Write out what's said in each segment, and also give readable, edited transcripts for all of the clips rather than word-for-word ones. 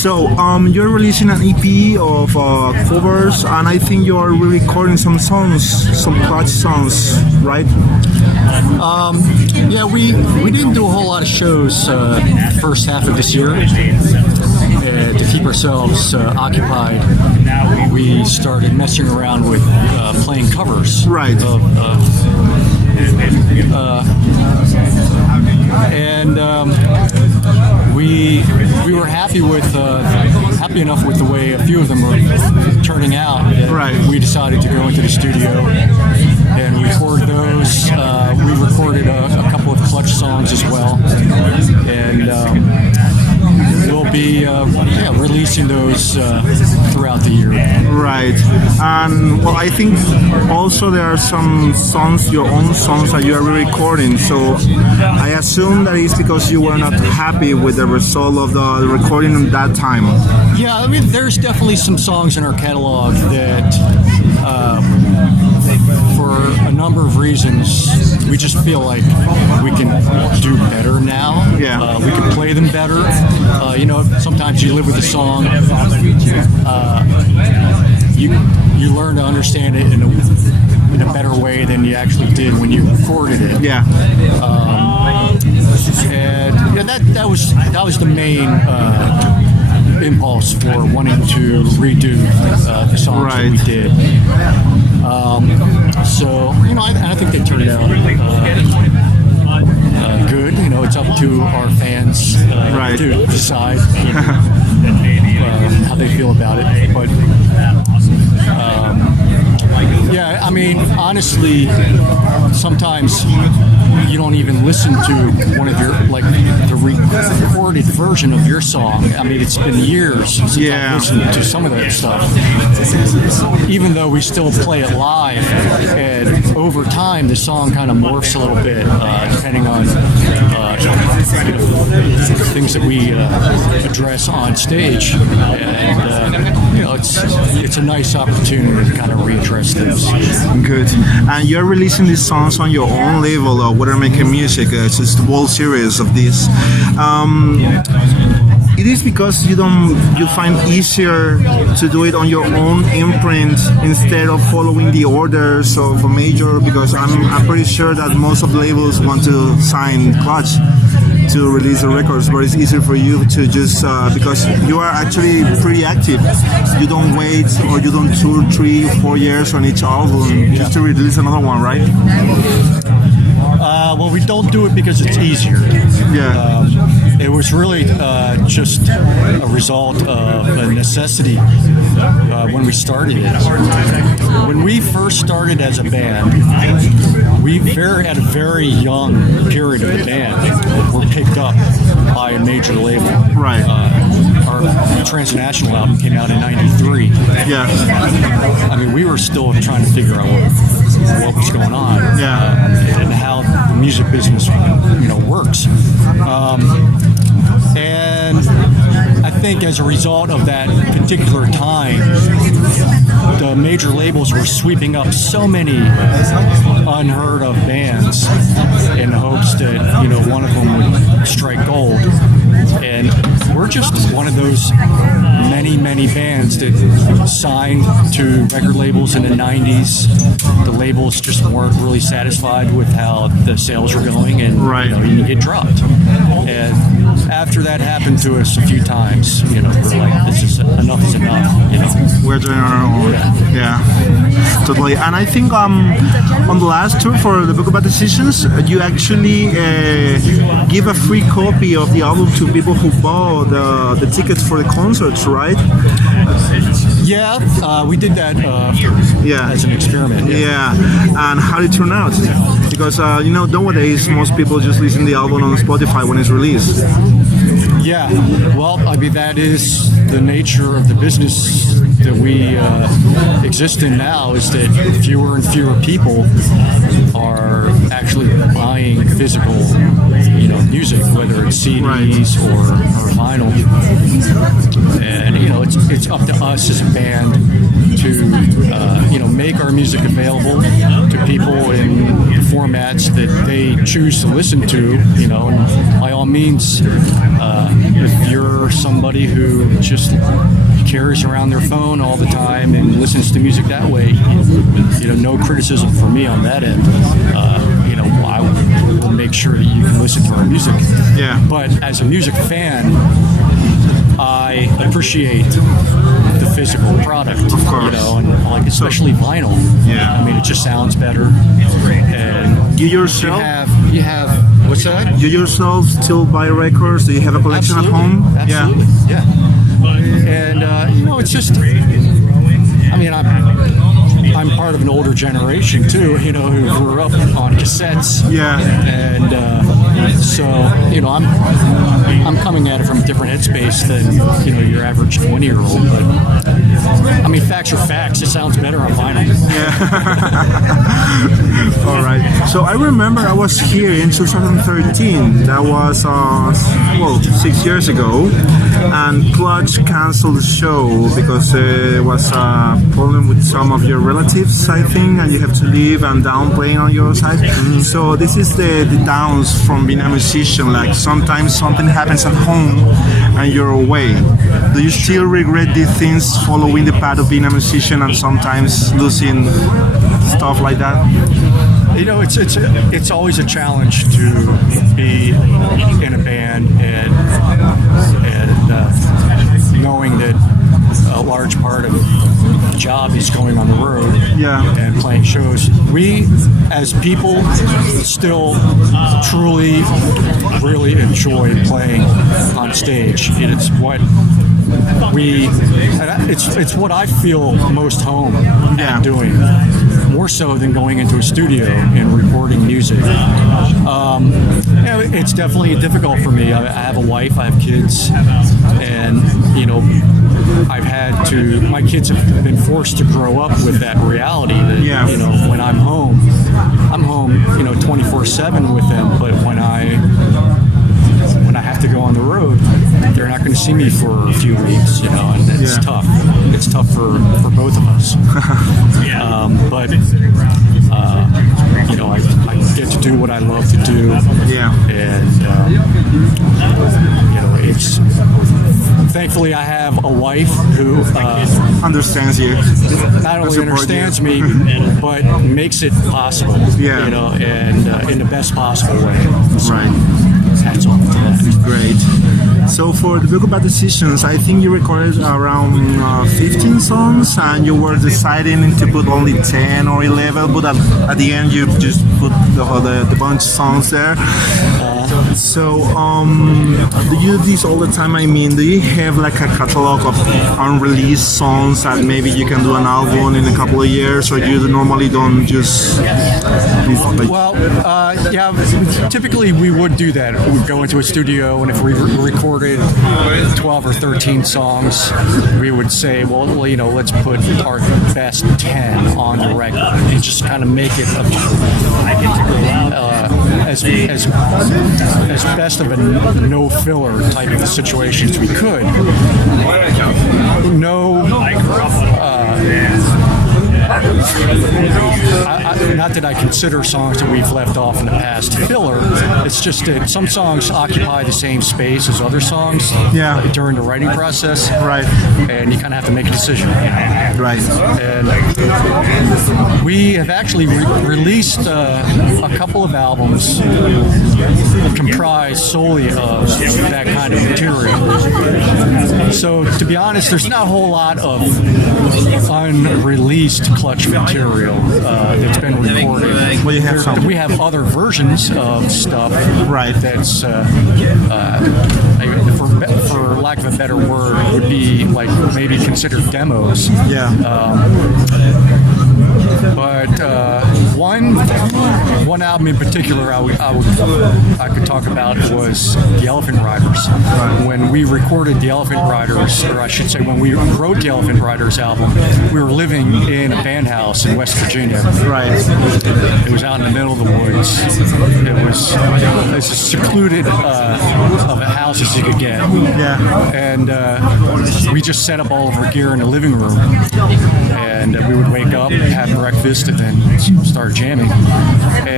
So, you're releasing an EP of covers, and I think you are re-recording some songs, some clutch songs, right? Yeah, we didn't do a whole lot of shows first half of this year. To keep ourselves occupied, we started messing around with playing covers. Right. We were happy enough with the way a few of them were turning out that right. we decided to go into the studio and record those. We recorded a couple of clutch songs as well, and we'll be releasing those throughout the year. Right. And well, I think also there are some songs, your own songs that you are re-recording. So I assume that is because you were not happy with the result of the recording at that time. Yeah, I mean, there's definitely some songs in our catalog that, for a number of reasons, we just feel like we can do better now. Yeah. We can play them better. Sometimes you live with a song, you learn to understand it in a better way than you actually did when you recorded it. Yeah. And that was the main impulse for wanting to redo the songs right. that we did. I think they turned out good. It's up to our fans right. to decide how they feel about it. But yeah, I mean, honestly, sometimes you don't even listen to one of your, like, the recorded version of your song. I mean, it's been years since I've listened to some of that stuff, even though we still play it live. And over time, the song kind of morphs a little bit, depending on things that we address on stage. And it's a nice opportunity to kind of readdress things. Good. And you're releasing these songs on your own label, or What Are Making Music. It's just the whole series of this. It is because you find easier to do it on your own imprint instead of following the orders of a major, because I'm pretty sure that most of the labels want to sign Clutch to release the records, but it's easier for you to just because you are actually pretty active. You don't wait, or you don't 2, 3, 4 years on each album just to release another one, right? Well, we don't do it because it's easier. Yeah. It was really just a result of a necessity when we started it. When we first started as a band, at a very young period of the band, were picked up by a major label. Right. Our transnational album came out in '93. Yeah. I mean, we were still trying to figure out what was going on. Yeah. And how the music business, works. And I think as a result of that particular time, the major labels were sweeping up so many unheard of bands in the hopes that, one of them would strike gold. And we're just one of those many, many bands that signed to record labels in the 90s. The labels just weren't really satisfied with how the sales were going, and right. You get dropped. And after that happened to us a few times, we're like, enough is enough. We're doing our own. Yeah, totally. And I think on the last tour for the Book of Bad Decisions, you actually give a free copy of the album to people who bought the tickets for the concerts, right? Yeah, we did that as an experiment. Yeah, and how did it turn out? Because, nowadays most people just listen to the album on Spotify when it's released. Yeah, well, I mean, that is the nature of the business that we exist in now, is that fewer and fewer people are actually buying physical, music, whether it's CDs or vinyl. And, it's up to us as a band to, make our music available to people in the form formats that they choose to listen to, you know, and by all means, if you're somebody who just carries around their phone all the time and listens to music that way, you know, no criticism for me on that end. You know, I will make sure that you can listen to our music. Yeah. But as a music fan, I appreciate the physical product, of course. You know, and like especially vinyl. Yeah. I mean, it just sounds better. And you yourself, you have what's that? You yourself still buy records? Do you have a collection Absolutely. at home? Absolutely. Yeah. And you know, it's just. I mean, I'm part of an older generation too, you know, who grew up on cassettes. Yeah. And so, you know, I'm coming at it from a different headspace than, you know, your average 20-year-old. But I mean, facts are facts. It sounds better on vinyl. Yeah. All right. So I remember I was here in 2013. That was 6 years ago, and Clutch canceled the show because there was a problem with some of your relatives, I think, and you have to leave and downplaying on your side. So this is the downs from being a musician. Like sometimes something happens at home and you're away. Do you still regret these things, following the path of being a musician and sometimes losing stuff like that? You know, it's always a challenge to be in a band and knowing that a large part of the job is going on the road, yeah, and playing shows. We, as people, still truly, really enjoy playing on stage. It's what it's what I feel most home at doing, more so than going into a studio and recording music. You know, it's definitely difficult for me. I have a wife, I have kids, and you know, my kids have been forced to grow up with that reality that, you know, when I'm home, you know, 24/7 with them, but when I have to go on the road, they're not going to see me for a few weeks, you know, and it's tough. It's tough for both of us. But you know, I get to do what I love to do. Yeah. And you know, it's thankfully I have a wife who understands you. Not only understands me, but makes it possible. Yeah. You know, and in the best possible way. So, right. That's all. Great. So for the Book About Decisions, I think you recorded around 15 songs, and you were deciding to put only 10 or 11, but at the end you just put the bunch of songs there. So do you do this all the time? I mean, do you have like a catalog of unreleased songs that maybe you can do an album in a couple of years, or you normally don't just... Well, yeah, typically we would do that. We'd go into a studio, and if we recorded 12 or 13 songs, we would say, well, you know, let's put our best 10 on the record and just kind of make it as best of a no filler type of a situation as we could. No. Not that I consider songs that we've left off in the past filler. It's just that some songs occupy the same space as other songs during the writing process. Right. And you kind of have to make a decision. Right. And we have actually released a couple of albums comprised solely of that kind of material. So to be honest, there's not a whole lot of unreleased Clutch material that's been recorded. Well, you have some. We have other versions of stuff, right? That's for lack of a better word, would be like maybe considered demos. Yeah. But one album in particular I could talk about was the Elephant Riders. Right. When we recorded the Elephant Riders, or I should say when we wrote the Elephant Riders album, we were living in a band house in West Virginia. Right. It was out in the middle of the woods. It was as secluded of a house as you could get. Yeah. And we just set up all of our gear in the living room, and we would wake up, have breakfast, and then start jamming.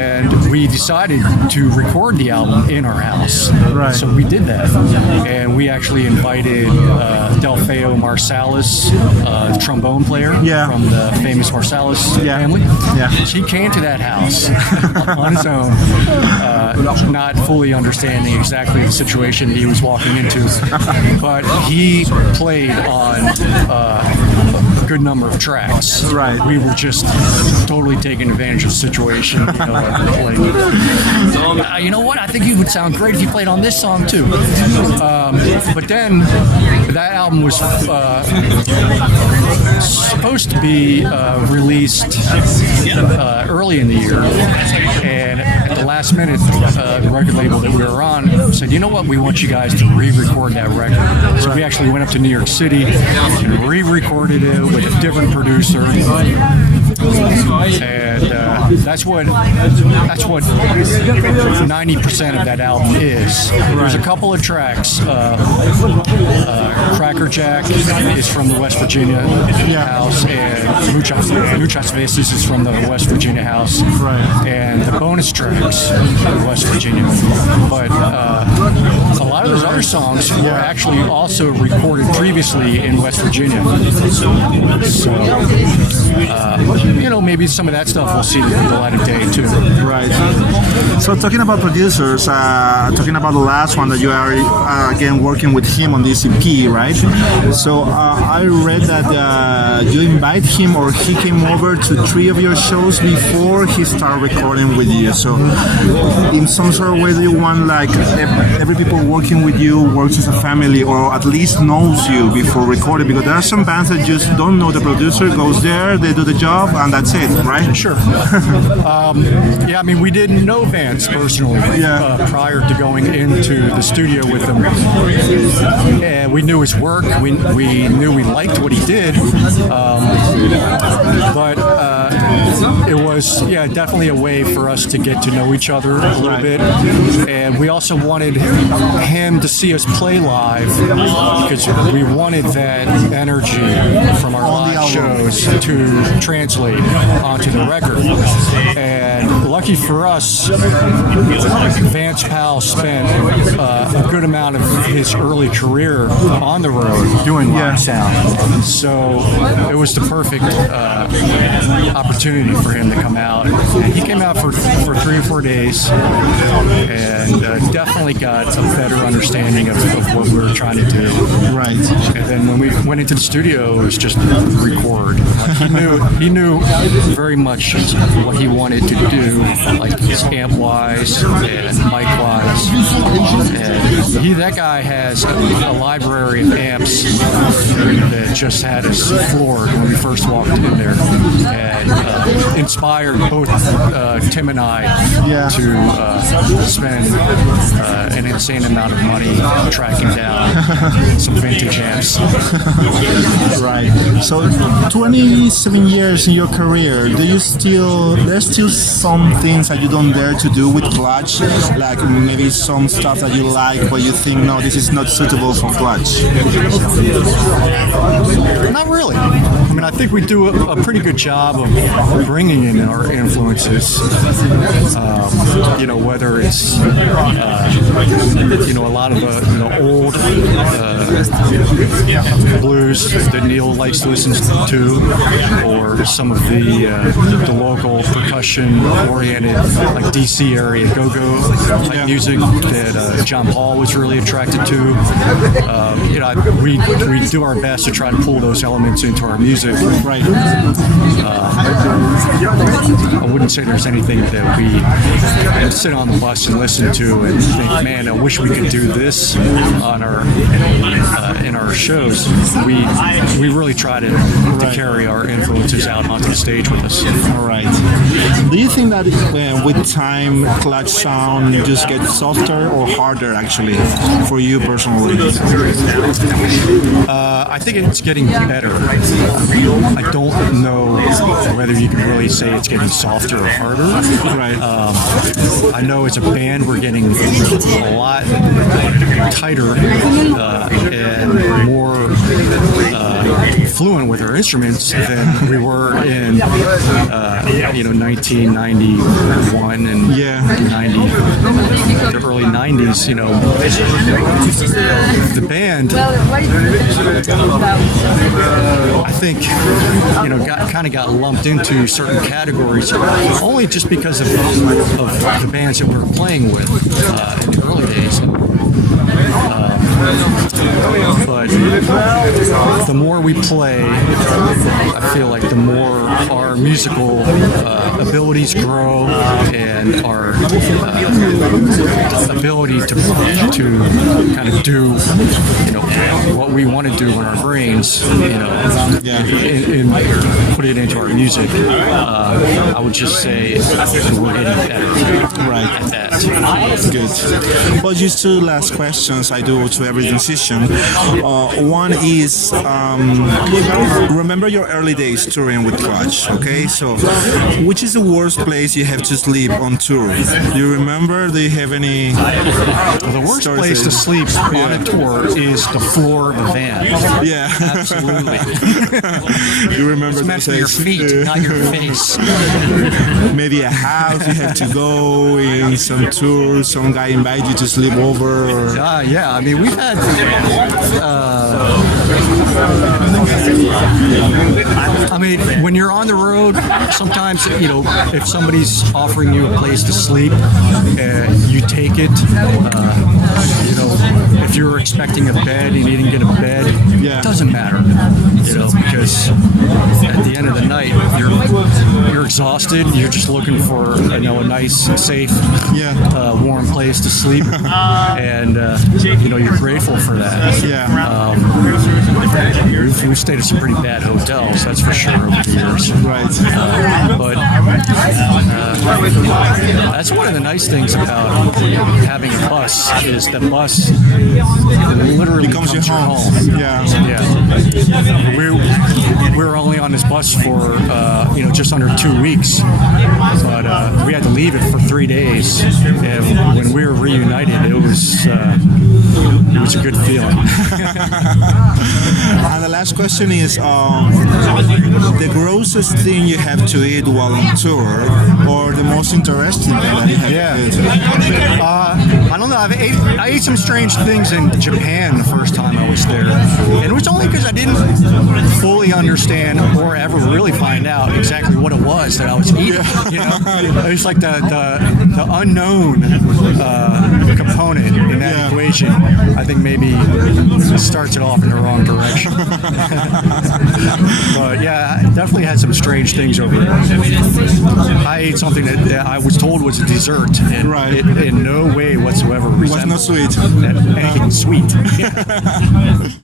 and we decided to record the album in our house. Right. So we did that, and we actually invited Delfeo Marsalis, the trombone player from the famous Marsalis family. Yeah. He came to that house on his own, not fully understanding exactly the situation he was walking into, but he played on a good number of tracks. Right. We were just totally taking advantage of the situation. You know what? I think you would sound great if you played on this song too. But then that album was supposed to be released early in the year, and at the last minute, the record label that we were on said, you know what, we want you guys to re-record that record. So we actually went up to New York City and re-recorded it with a different producer. And that's what 90% of that album is. There's a couple of tracks. Cracker Jack is from the West Virginia house, and Muchas Veces is from the West Virginia house, and the bonus tracks from West Virginia. But a lot of those other songs were actually also recorded previously in West Virginia. So, maybe some of that stuff will see the light of day too. Right. So talking about producers, talking about the last one that you are again working with him on this EP, right? So I read that you invite him, or he came over to 3 of your shows before he started recording with you. So in some sort of way, do you want like every people working with you works as a family, or at least knows you before recording? Because there are some bands that just don't know the producer, goes there, they do the job, and that's it, right? Sure. I mean, we didn't know Vance personally prior to going into the studio with him. And we knew his work. We knew we liked what he did. But it was, definitely a way for us to get to know each other a little bit. And we also wanted him to see us play live, because we wanted that energy from our live shows to translate onto the record. And lucky for us, Vance Powell spent a good amount of his early career on the road doing live sound. So it was the perfect opportunity for him to come out. And he came out for 3 or 4 days, and definitely got a better understanding of what we were trying to do. Right. And then when we went into the studio, it was just record. He knew very much what he wanted to do, like amp-wise and mic-wise. And that guy has a library of amps that just had us floored when we first walked in there, and inspired both Tim and I to spend an insane amount of money tracking down some vintage amps. Right. So 27 years in your career, there's still some things that you don't dare to do with Clutch, like maybe some stuff that you like but you think, no, this is not suitable for Clutch? Not really. I mean, I think we do a pretty good job of bringing in our influences. Whether it's a lot of the old blues that Neil likes to listen to, or some of the local percussion-oriented, like DC area go-go type music that John Paul was really attracted to. We do our best to try to pull those elements into our music. Right. I wouldn't say there's anything that we sit on the bus and listen to and think, man, I wish we could do this on in our shows. We really try to carry our influences out onto the stage with us. All right. Do you think that with time, Clutch sound just gets softer or harder, actually, for you personally? I think it's getting better. I don't know whether you can really say it's getting softer or harder. Right. I know as a band we're getting a lot tighter and more fluent with our instruments than we were in 1991 and 90, the early 90s. The band, I think, got lumped into certain categories only just because of the bands that we were playing with in the early days. But the more we play, I feel like the more our musical abilities grow and our ability to kind of do what we want to do in our brains, and put it into our music. I would just say we're getting better at that. Good. Well, just two last questions I do to every musician. One is, remember your early days touring with Clutch, okay? So, which is the worst place you have to sleep on tour? Do you remember? Do you have any? The worst place to sleep on a tour is the floor of a van. Yeah. Absolutely. You remember? It's meant for your feet, not your face. Maybe a house you have to go in some tour, some guy invite you to sleep over. Or... yeah. I mean, we've had. When you're on the road, sometimes if somebody's offering you a place to sleep, you take it. If you're expecting a bed and you didn't get a bed, it doesn't matter. Because at the end of the night, you're exhausted. You're just looking for a nice, safe, warm place to sleep, and you're grateful for that. We've stayed at some pretty bad hotels, that's for sure, over the years. Right. But that's one of the nice things about having a bus is the bus literally becomes your home. Yeah. We were only on this bus for just under 2 weeks, but we had to leave it for 3 days. And when we were reunited, it was a good feeling. And the last question is the grossest thing you have to eat while on tour, or the most interesting thing that you have to eat? I don't know. I ate some strange things in Japan the first time I was there, and it was only because I didn't fully understand or ever really find out exactly what it was that I was eating. It was like the unknown component in that equation. I think maybe it starts it off in the wrong direction. But yeah, I definitely had some strange things over there. I ate something that I was told was a dessert, and it in no way whatsoever resembled was not sweet. anything sweet.